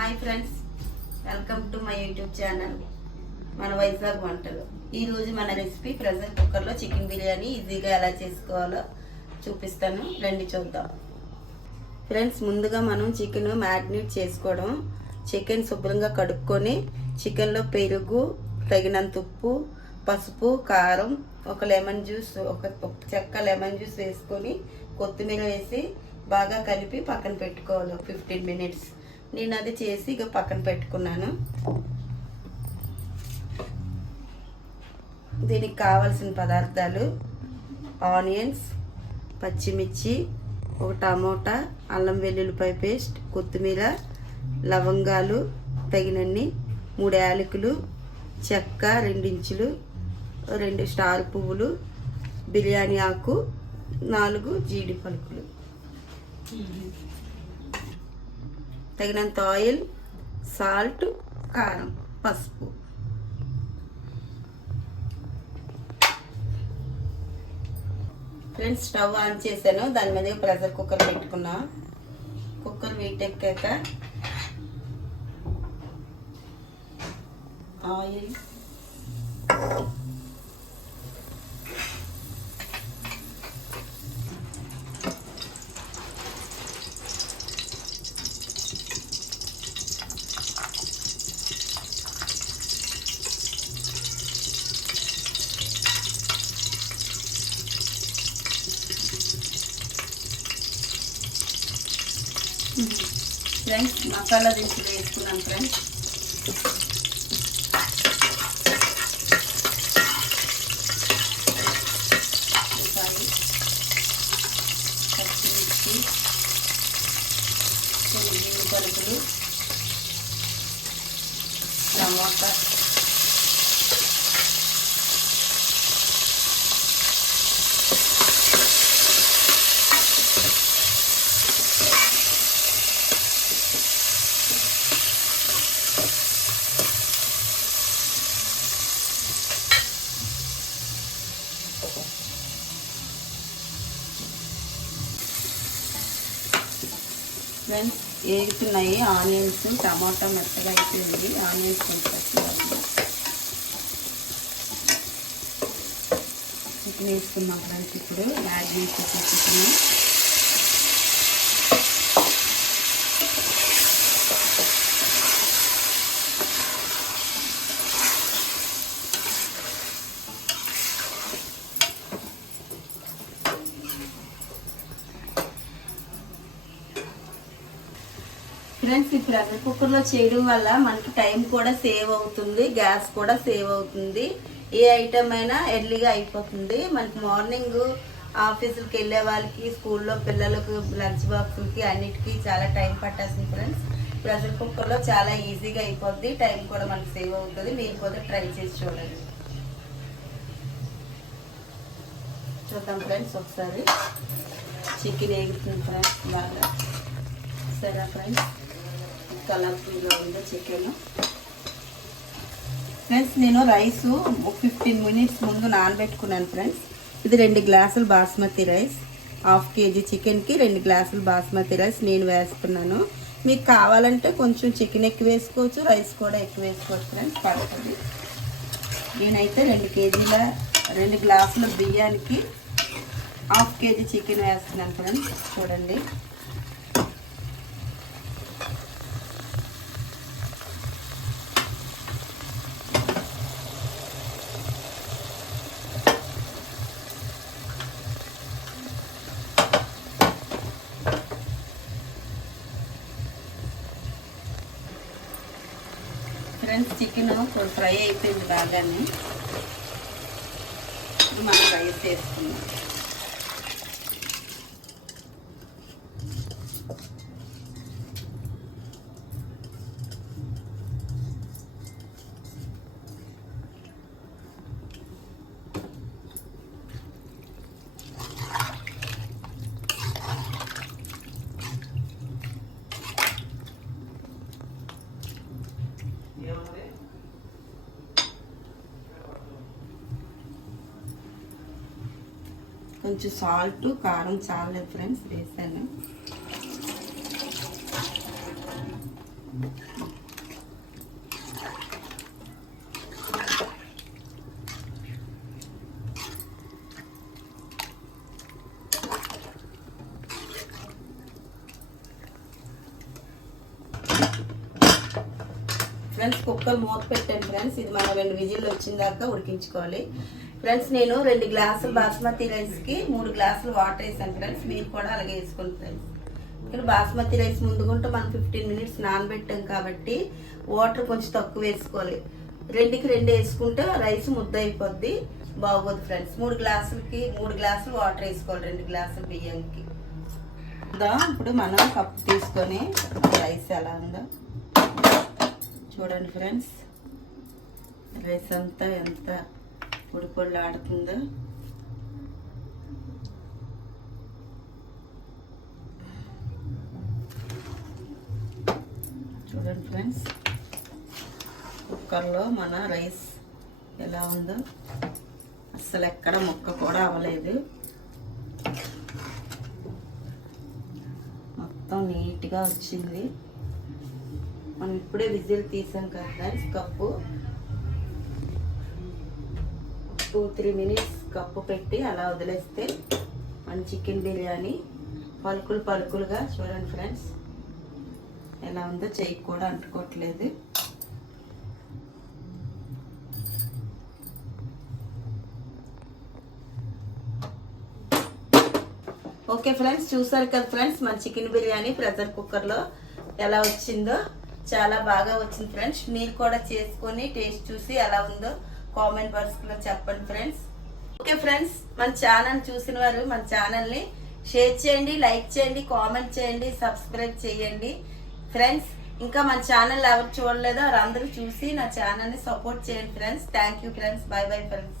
Hi friends, welcome to my YouTube channel మన వైజాగ్ వంటలు. ఈరోజు మన రెసిపీ ప్రెషర్ కుక్కర్లో చికెన్ బిర్యానీ ఈజీగా ఎలా చేసుకోవాలో చూపిస్తాను, రండి చూద్దాం. ఫ్రెండ్స్, ముందుగా మనం చికెన్ మ్యారినేట్ చేసుకోవడం. చికెన్ శుభ్రంగా కడుక్కొని చికెన్లో పెరుగు, తగినంత ఉప్పు, పసుపు, కారం, ఒక లెమన్ జ్యూస్, ఒక చెక్క లెమన్ జ్యూస్ వేసుకొని కొత్తిమీర వేసి బాగా కలిపి పక్కన పెట్టుకోవాలి 15 మినిట్స్. నేను అది చేసి ఇక పక్కన పెట్టుకున్నాను. దీనికి కావాల్సిన పదార్థాలు: ఆనియన్స్, పచ్చిమిర్చి, ఒక టమోటా, అల్లం వెల్లుల్లిపాయ పేస్ట్, కొత్తిమీర, లవంగాలు తగినన్ని, 3 యాలకులు, చెక్క 2 ఇంచులు, 2 స్టార్ పువ్వులు, బిర్యానీ ఆకు, 4 జీడి పలుకులు, తగినంత ఆయిల్, సాల్ట్, కారం, పసుపు. ఫ్రెండ్స్, స్టవ్ ఆన్ చేశాను. దాని మీద ప్రెషర్ కుక్కర్ పెట్టుకున్నా. కుక్కర్ వెయిట్ ఎక్కాక ఆయిల్, ఫ్రెండ్స్ మసాలా దినుసులు వేసుకున్నాం. ఫ్రెండ్స్, పచ్చిమిర్చి, జీడి పలుకులు, టమాటా, ఫ్రెండ్స్ వేగుతున్నాయి ఆనియన్స్. టమాటా మెత్తగా అయిపోయింది. ఆనియన్స్ కొంచెం చికెన్ వేసుకున్నాం. ఫ్రెండ్స్, ఇప్పుడు మ్యారినేట్ చేసిన చికెన్ ఫ్రెండ్స్, ఈ ప్రెషర్ కుక్కర్లో చేయడం వల్ల మనకి టైం కూడా సేవ్ అవుతుంది, గ్యాస్ కూడా సేవ్ అవుతుంది. ఏ ఐటమ్ అయినా ఎర్లీగా అయిపోతుంది. మనకి మార్నింగ్ ఆఫీసులకి వెళ్ళే వాళ్ళకి, స్కూల్లో పిల్లలకు లంచ్ బాక్సులకి అన్నిటికీ చాలా టైం పట్టేస్తుంది. ఫ్రెండ్స్, ప్రెషర్ కుక్కర్లో చాలా ఈజీగా అయిపోద్ది, టైం కూడా మనకి సేవ్ అవుతుంది. మీరు కూడా ట్రై చేసి చూడండి. చూద్దాం ఫ్రెండ్స్, ఒకసారి చికెన్ వేగుతుంది. ఫ్రెండ్స్, బాగా సరే ఫ్రెండ్స్, కలర్ఫుల్గా ఉంది చికెన్. ఫ్రెండ్స్, నేను రైస్ 15 మినిట్స్ ముందు నానబెట్టుకున్నాను. ఫ్రెండ్స్, ఇది 2 గ్లాసులు బాస్మతి రైస్. 1/2 కేజీ చికెన్కి 2 గ్లాసులు బాస్మతి రైస్ నేను వేస్తున్నాను. మీకు కావాలంటే కొంచెం చికెన్ ఎక్కువ వేసుకోవచ్చు, రైస్ కూడా ఎక్కువ వేసుకోవచ్చు. ఫ్రెండ్స్, పడుతుంది. నేనైతే 2 గ్లాసుల బియ్యానికి 1/2 కేజీ చికెన్ వేస్తున్నాను. ఫ్రెండ్స్, చూడండి. ఫ్రెండ్స్, చికెన్ ఫ్రై అయిపోయింది బాగానే. మనం రైస్ వేసుకున్నాం. కొంచెం సాల్ట్, కారం చాలే ఫ్రెండ్స్ వేసాను. ఫ్రెండ్స్ కుక్కర్ మూత పెట్టాను ఫ్రెండ్స్. ఇది మనం 2 విజిల్లు వచ్చిందాకా ఉడికించుకోవాలి ఫ్రెండ్స్. నేను 2 గ్లాసులు బాస్మతి రైస్కి 3 గ్లాసులు వాటర్ వేసాను ఫ్రెండ్స్. మీరు కూడా అలాగే వేసుకోండి ఫ్రెండ్స్. ఇక్కడ బాస్మతి రైస్ ముందుకుంటే మనం 15 మినిట్స్ నానబెట్టాం కాబట్టి వాటర్ కొంచెం తక్కువ వేసుకోవాలి. 2కి 2 వేసుకుంటే రైస్ ముద్ద అయిపోద్ది, బాగోదు ఫ్రెండ్స్. 3 గ్లాసులకి 3 గ్లాసులు వాటర్ వేసుకోవాలి 2 గ్లాసులు బియ్యంకి. ఇప్పుడు మనం కప్పు తీసుకొని రైస్ ఎలా ఉందో చూడండి ఫ్రెండ్స్. రైస్ అంతా ఎంత పొడి పొడిలాడుతుందో. చూడండి ఫ్రెండ్స్, కుక్కర్లో మన రైస్ ఎలా ఉందో. అస్సలు ఎక్కడ ముక్క కూడా అవ్వలేదు, మొత్తం నీట్గా వచ్చింది. మనం ఇప్పుడే విజిల్ తీసాం కదా ఫ్రెండ్స్. కప్పు 2-3 మినిట్స్ కప్పు పెట్టి అలా వదిలేస్తే మన చికెన్ బిర్యానీ పలుకులు పలుకులుగా చూడండి ఫ్రెండ్స్ ఎలా ఉందో. చెయ్యి కూడా అంటుకోవట్లేదు. ఓకే ఫ్రెండ్స్, చూసారు కదా ఫ్రెండ్స్ మన చికెన్ బిర్యానీ ప్రెషర్ కుక్కర్లో ఎలా వచ్చిందో. చాలా బాగా వచ్చింది ఫ్రెండ్స్. మీరు కూడా చేసుకొని టేస్ట్ చూసి ఎలా ఉందో కామెంట్ బాక్స్లో చెప్పండి ఫ్రెండ్స్. ఓకే ఫ్రెండ్స్, మన ఛానల్ చూసిన వారు మన ఛానల్ని షేర్ చేయండి, లైక్ చేయండి, కామెంట్ చేయండి, సబ్స్క్రైబ్ చేయండి ఫ్రెండ్స్. ఇంకా మన ఛానల్ ఎవరు చూడలేదో వారందరూ చూసి నా ఛానల్ని సపోర్ట్ చేయండి friends. Thank you friends. By bye friends.